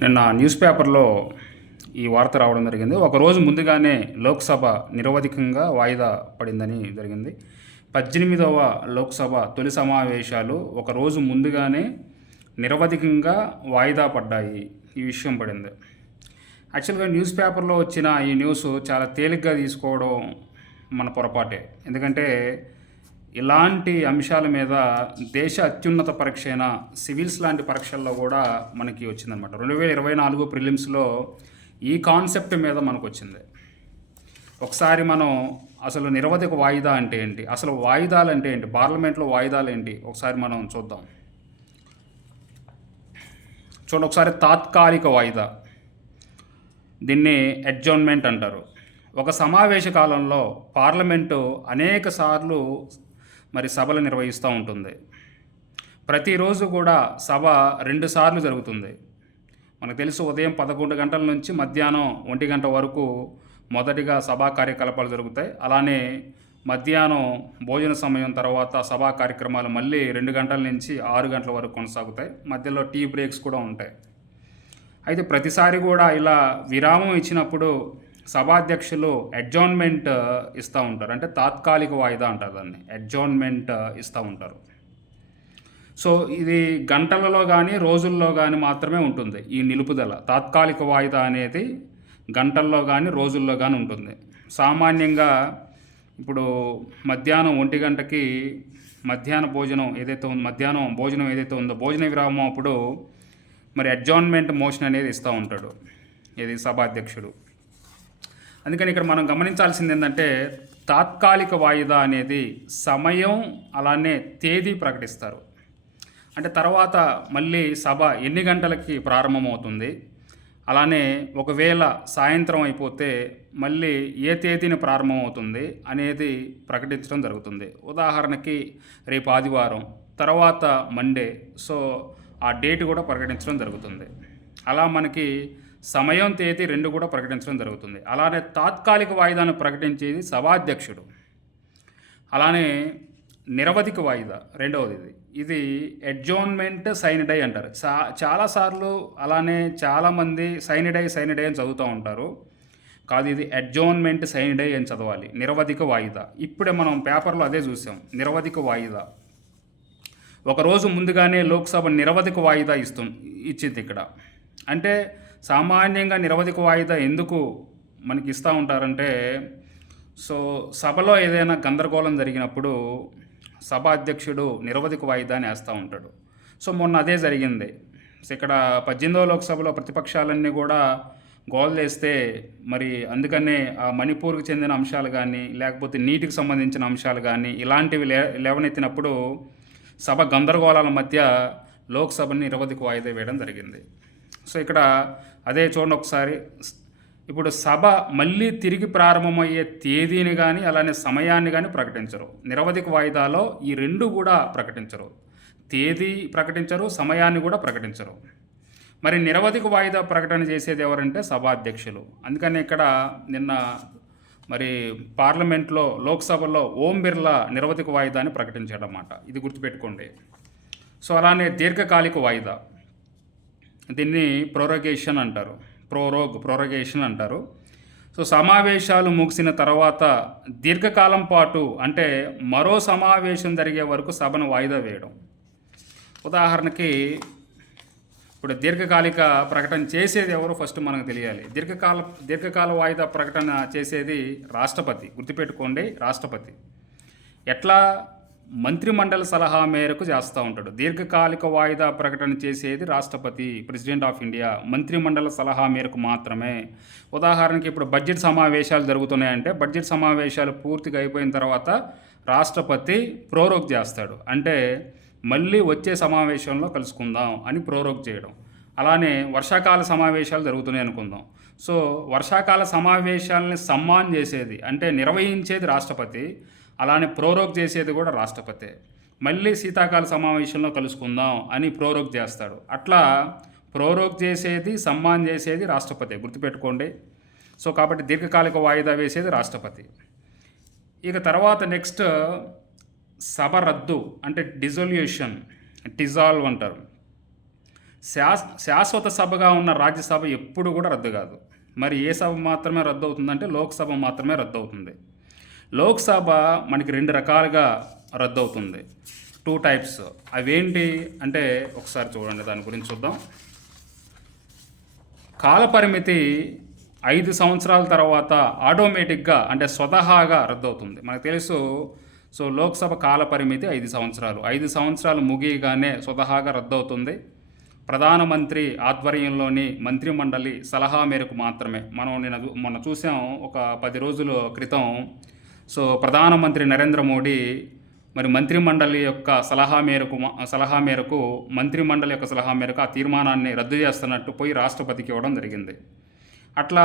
నిన్న న్యూస్ పేపర్లో ఈ వార్త రావడం జరిగింది. ఒకరోజు ముందుగానే లోక్సభ నిరవధికంగా వాయిదా పడిందని జరిగింది. 18వ లోక్సభ తొలి సమావేశాలు ఒకరోజు ముందుగానే నిరవధికంగా వాయిదా పడ్డాయి. ఈ విషయం పడింది. యాక్చువల్గా న్యూస్ పేపర్లో వచ్చిన ఈ న్యూస్ చాలా తేలిగ్గా తీసుకోవడం మన పొరపాటే. ఎందుకంటే ఇలాంటి అంశాల మీద దేశ అత్యున్నత పరీక్ష అయిన సివిల్స్ లాంటి పరీక్షల్లో కూడా మనకి వచ్చిందనమాట. 2024 ప్రిలిమ్స్లో ఈ కాన్సెప్ట్ మీద మనకు వచ్చింది. ఒకసారి మనం అసలు నిరవధిక వాయిదా అంటే ఏంటి, అసలు వాయిదాలు అంటే ఏంటి, పార్లమెంట్లో వాయిదాలు ఏంటి ఒకసారి మనం చూద్దాం. చూడండి, ఒకసారి తాత్కాలిక వాయిదా, దీన్ని అడ్జర్న్మెంట్ అంటారు. ఒక సమావేశ కాలంలో పార్లమెంటు అనేక సార్లు సభలు నిర్వహిస్తూ ఉంటుంది. ప్రతిరోజు కూడా సభ 2 సార్లు జరుగుతుంది. మనకు తెలుసు, ఉదయం 11 గంటల నుంచి మధ్యాహ్నం 1 గంట వరకు మొదటిగా సభా కార్యకలాపాలు జరుగుతాయి. అలానే మధ్యాహ్నం భోజన సమయం తర్వాత సభా కార్యక్రమాలు మళ్ళీ 2 గంటల నుంచి 6 గంటల వరకు కొనసాగుతాయి. మధ్యలో టీ బ్రేక్స్ కూడా ఉంటాయి. అయితే ప్రతిసారి కూడా ఇలా విరామం ఇచ్చినప్పుడు సభాధ్యక్షులు అడ్జర్న్మెంట్ ఇస్తూ ఉంటారు. అంటే తాత్కాలిక వాయిదా అంటారు దాన్ని, అడ్జర్న్మెంట్ ఇస్తూ ఉంటారు. సో ఇది గంటలలో కానీ రోజుల్లో కానీ మాత్రమే ఉంటుంది. ఈ నిలుపుదల తాత్కాలిక వాయిదా అనేది గంటల్లో కానీ రోజుల్లో కానీ ఉంటుంది. సామాన్యంగా ఇప్పుడు మధ్యాహ్నం 1 గంటకి మధ్యాహ్న భోజనం ఏదైతే ఉందో, మధ్యాహ్నం భోజనం ఏదైతే ఉందో, భోజన విరామం అప్పుడు అడ్జర్న్మెంట్ మోషన్ అనేది ఇస్తూ ఉంటాడు ఇది సభాధ్యక్షుడు. అందుకని ఇక్కడ మనం గమనించాల్సింది ఏంటంటే, తాత్కాలిక వాయిదా అనేది సమయం అలానే తేదీ ప్రకటిస్తారు. అంటే తర్వాత మళ్ళీ సభ ఎన్ని గంటలకి ప్రారంభమవుతుంది, అలానే ఒకవేళ సాయంత్రం అయిపోతే మళ్ళీ ఏ తేదీని ప్రారంభమవుతుంది అనేది ప్రకటించడం జరుగుతుంది. ఉదాహరణకి రేపు ఆదివారం, తర్వాత మండే, సో ఆ డేట్ కూడా ప్రకటించడం జరుగుతుంది. అలా మనకి సమయం తేదీ 2 కూడా ప్రకటించడం జరుగుతుంది. అలానే తాత్కాలిక వాయిదాను ప్రకటించేది సభాధ్యక్షుడు. అలానే నిరవధిక వాయిదా రెండవది, ఇది అడ్జర్న్మెంట్ సైనిడై అంటారు. చాలాసార్లు అలానే చాలామంది సైనిడై అని చదువుతూ ఉంటారు. కాదు, ఇది అడ్జర్న్మెంట్ సైనిడై అని చదవాలి. నిరవధిక వాయిదా, ఇప్పుడే మనం పేపర్లో అదే చూసాం. నిరవధిక వాయిదా ఒకరోజు ముందుగానే లోక్సభ నిరవధిక వాయిదా ఇచ్చింది ఇక్కడ. అంటే సామాన్యంగా నిరవధిక వాయిదా ఎందుకు మనకి ఇస్తూ ఉంటారంటే, సో సభలో ఏదైనా గందరగోళం జరిగినప్పుడు సభాధ్యక్షుడు నిరవధిక వాయిదాని వేస్తూ ఉంటాడు. సో మొన్న అదే జరిగింది. ఇక్కడ 18వ లోక్సభలో ప్రతిపక్షాలన్నీ కూడా గోల్ చేస్తే అందుకనే ఆ మణిపూర్కి చెందిన అంశాలు కానీ లేకపోతే నీటికి సంబంధించిన అంశాలు కానీ ఇలాంటివి లేవనెత్తినప్పుడు సభ గందరగోళాల మధ్య లోక్సభని నిరవధిక వాయిదా వేయడం జరిగింది. సో ఇక్కడ అదే చూడండి ఒకసారి. ఇప్పుడు సభ మళ్ళీ తిరిగి ప్రారంభమయ్యే తేదీని కానీ అలానే సమయాన్ని కానీ ప్రకటించరు. నిరవధిక వాయిదాలో ఈ 2 కూడా ప్రకటించరు. తేదీ ప్రకటించరు, సమయాన్ని కూడా ప్రకటించరు. నిరవధిక వాయిదా ప్రకటన చేసేది ఎవరంటే సభాధ్యక్షులు. అందుకని ఇక్కడ నిన్న పార్లమెంట్లో లోక్సభలో ఓం బిర్లా నిరవధిక వాయిదాని ప్రకటించాడన్నమాట. ఇది గుర్తుపెట్టుకోండి. సో అలానే దీర్ఘకాలిక వాయిదా, దీన్ని ప్రోరగేషన్ అంటారు. ప్రోరగేషన్ అంటారు. సో సమావేశాలు ముగిసిన తర్వాత దీర్ఘకాలం పాటు, అంటే మరో సమావేశం జరిగే వరకు సభను వాయిదా వేయడం. ఉదాహరణకి ఇప్పుడు దీర్ఘకాలిక ప్రకటన చేసేది ఎవరు ఫస్ట్ మనకు తెలియాలి. దీర్ఘకాల వాయిదా ప్రకటన చేసేది రాష్ట్రపతి. గుర్తుపెట్టుకోండి, రాష్ట్రపతి. ఎట్లా? మంత్రిమండలి సలహా మేరకు చేస్తూ ఉంటాడు. దీర్ఘకాలిక వాయిదా ప్రకటన చేసేది రాష్ట్రపతి, ప్రెసిడెంట్ ఆఫ్ ఇండియా. మంత్రిమండలి సలహా మేరకు మాత్రమే. ఉదాహరణకి ఇప్పుడు బడ్జెట్ సమావేశాలు జరుగుతున్నాయంటే బడ్జెట్ సమావేశాలు పూర్తిగా అయిపోయిన తర్వాత రాష్ట్రపతి ప్రోరోగ్ చేస్తాడు. అంటే మళ్ళీ వచ్చే సమావేశంలో కలుసుకుందాం అని ప్రోరోగ్ చేయడం. అలానే వర్షాకాల సమావేశాలు జరుగుతున్నాయి అనుకుందాం. సో వర్షాకాల సమావేశాలని సమ్మాన్ చేసేది, అంటే నిర్వహించేది రాష్ట్రపతి. అలానే ప్రోరోగ్ చేసేది కూడా రాష్ట్రపతి. మళ్ళీ శీతాకాల సమావేశంలో కలుసుకుందాం అని ప్రోరోగ్ చేస్తాడు. అట్లా ప్రోరోగ్ చేసేది, సమ్మాన్ చేసేది రాష్ట్రపతి. గుర్తుపెట్టుకోండి. సో కాబట్టి దీర్ఘకాలిక వాయిదా వేసేది రాష్ట్రపతి. ఇక తర్వాత నెక్స్ట్ సభ రద్దు, అంటే డిజాల్వ్ అంటారు. శాశ్వత సభగా ఉన్న రాజ్యసభ ఎప్పుడు కూడా రద్దు కాదు. మరి ఏ సభ మాత్రమే రద్దు అవుతుందంటే లోక్సభ మాత్రమే రద్దు అవుతుంది. లోక్సభ మనకి 2 రకాలుగా రద్దు అవుతుంది. 2 టైప్స్. అవేంటి అంటే ఒకసారి చూడండి, దాని గురించి చూద్దాం. కాలపరిమితి 5 సంవత్సరాల తర్వాత ఆటోమేటిక్గా అంటే స్వతహాగా రద్దు అవుతుంది. మనకు తెలుసు. సో లోక్సభ కాలపరిమితి 5 సంవత్సరాలు. 5 సంవత్సరాలు ముగియగానే స్వతహాగా రద్దు అవుతుంది. ప్రధానమంత్రి ఆధ్వర్యంలోని మంత్రిమండలి సలహా మేరకు మాత్రమే. మనం మొన్న చూసాం ఒక 10 రోజుల క్రితం. సో ప్రధానమంత్రి నరేంద్ర మోడీ మరి మంత్రిమండలి యొక్క సలహా మేరకు మంత్రిమండలి యొక్క సలహా మేరకు ఆ తీర్మానాన్ని రద్దు చేస్తున్నట్టు పోయి రాష్ట్రపతికి ఇవ్వడం జరిగింది. అట్లా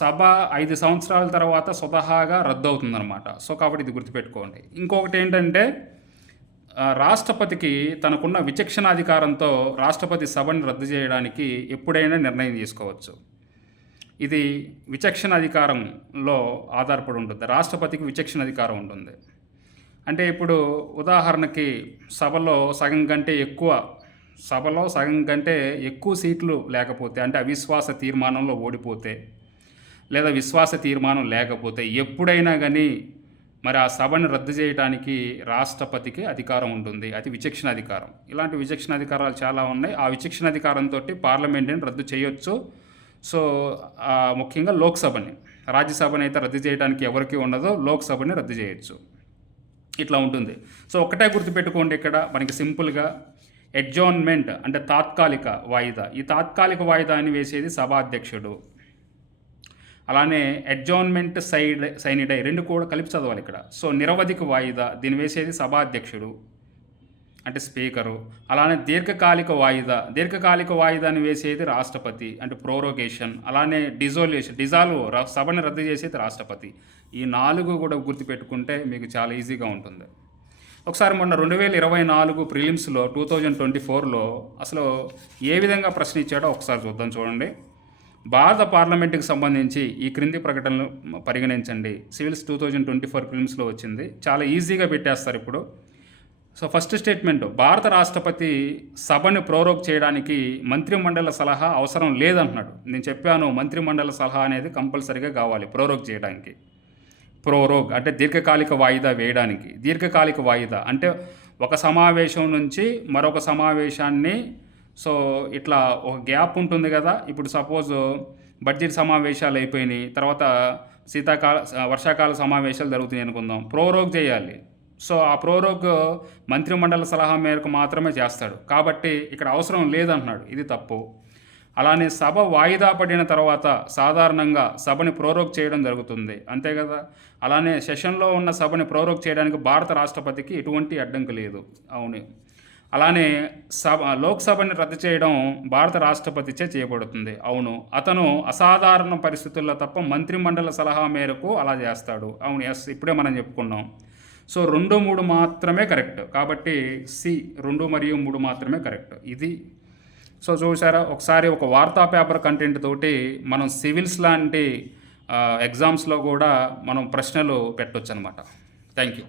సభ 5 సంవత్సరాల తర్వాత స్వతహాగా రద్దు అవుతుందన్నమాట. సో కాబట్టి ఇది గుర్తుపెట్టుకోండి. ఇంకొకటి ఏంటంటే రాష్ట్రపతికి తనకున్న విచక్షణాధికారంతో రాష్ట్రపతి సభని రద్దు చేయడానికి ఎప్పుడైనా నిర్ణయం తీసుకోవచ్చు. ఇది విచక్షణ అధికారంలో ఆధారపడి ఉంటుంది. రాష్ట్రపతికి విచక్షణ అధికారం ఉంటుంది. అంటే ఇప్పుడు ఉదాహరణకి సభలో సగం కంటే ఎక్కువ సీట్లు లేకపోతే, అంటే అవిశ్వాస తీర్మానంలో ఓడిపోతే లేదా విశ్వాస తీర్మానం లేకపోతే ఎప్పుడైనా కానీ మరి ఆ సభను రద్దు చేయడానికి రాష్ట్రపతికి అధికారం ఉంటుంది. అది విచక్షణ అధికారం. ఇలాంటి విచక్షణ అధికారాలు చాలా ఉన్నాయి. ఆ విచక్షణ అధికారంతో పార్లమెంట్ని రద్దు చేయొచ్చు. సో ముఖ్యంగా లోక్సభని, రాజ్యసభని అయితే రద్దు చేయడానికి ఎవరికి ఉండదో లోక్సభని రద్దు చేయొచ్చు. ఇట్లా ఉంటుంది. సో ఒకటే గుర్తుపెట్టుకోండి, ఇక్కడ మనకి సింపుల్గా ఎడ్జార్న్మెంట్ అంటే తాత్కాలిక వాయిదా. ఈ తాత్కాలిక వాయిదాని వేసేది సభాధ్యక్షుడు. అలానే అడ్జార్న్మెంట్ సైనిడై 2 కూడా కలిపి చదవాలి ఇక్కడ. సో నిరవధిక వాయిదా, దీన్ని వేసేది సభాధ్యక్షుడు అంటే స్పీకరు. అలానే దీర్ఘకాలిక వాయిదాని వేసేది రాష్ట్రపతి అంటే ప్రోరోగేషన్. అలానే డిజాల్వ్ సభని రద్దు చేసేది రాష్ట్రపతి. ఈ 4 కూడా గుర్తుపెట్టుకుంటే మీకు చాలా ఈజీగా ఉంటుంది. ఒకసారి మొన్న 2024 ప్రిలిమ్స్లో 2024లో అసలు ఏ విధంగా ప్రశ్న ఇచ్చాడో ఒకసారి చూద్దాం. చూడండి. భారత పార్లమెంటుకి సంబంధించి ఈ క్రింది ప్రకటనలు పరిగణించండి. సివిల్స్ 2024 ప్రిలిమ్స్లో వచ్చింది. చాలా ఈజీగా పెట్టేస్తారు ఇప్పుడు. సో ఫస్ట్ స్టేట్మెంట్, భారత రాష్ట్రపతి సభను ప్రోరోగ్ చేయడానికి మంత్రిమండలి సలహా అవసరం లేదంటున్నాడు. నేను చెప్పాను, మంత్రిమండలి సలహా అనేది కంపల్సరీగా కావాలి ప్రోరోగ్ చేయడానికి. ప్రోరోగ్ అంటే దీర్ఘకాలిక వాయిదా వేయడానికి. దీర్ఘకాలిక వాయిదా అంటే ఒక సమావేశం నుంచి మరొక సమావేశాన్ని, సో ఇట్లా ఒక గ్యాప్ ఉంటుంది కదా. ఇప్పుడు సపోజ్ బడ్జెట్ సమావేశాలు అయిపోయినాయి, తర్వాత వర్షాకాల సమావేశాలు జరుగుతున్నాయి అనుకుందాం, ప్రోరోగ్ చేయాలి. సో ఆ ప్రోరోగ్ మంత్రిమండలి సలహా మేరకు మాత్రమే చేస్తాడు. కాబట్టి ఇక్కడ అవసరం లేదంటున్నాడు. ఇది తప్పు. అలానే సభ వాయిదా పడిన తర్వాత సాధారణంగా సభని ప్రోరోగ్ చేయడం జరుగుతుంది, అంతే కదా. అలానే సెషన్లో ఉన్న సభని ప్రోరోగ్ చేయడానికి భారత రాష్ట్రపతికి ఎటువంటి అడ్డంకి లేదు. అవును. అలానే లోక్సభని రద్దు చేయడం భారత రాష్ట్రపతిచే చేయబడుతుంది. అవును. అతను అసాధారణ పరిస్థితుల్లో తప్ప మంత్రిమండలి సలహా మేరకు అలా చేస్తాడు. అవును. ఎస్, ఇప్పుడే మనం చెప్పుకున్నాం. సో 2, 3 మాత్రమే కరెక్ట్. కాబట్టి సి 2 మరియు 3 మాత్రమే కరెక్ట్. ఇది. సో చూసారా, ఒకసారి ఒక వార్తా పేపర్ కంటెంట్ తోటి మనం సివిల్స్ లాంటి ఎగ్జామ్స్లో కూడా మనం ప్రశ్నలు పెట్టొచ్చు అనమాట. Thank you.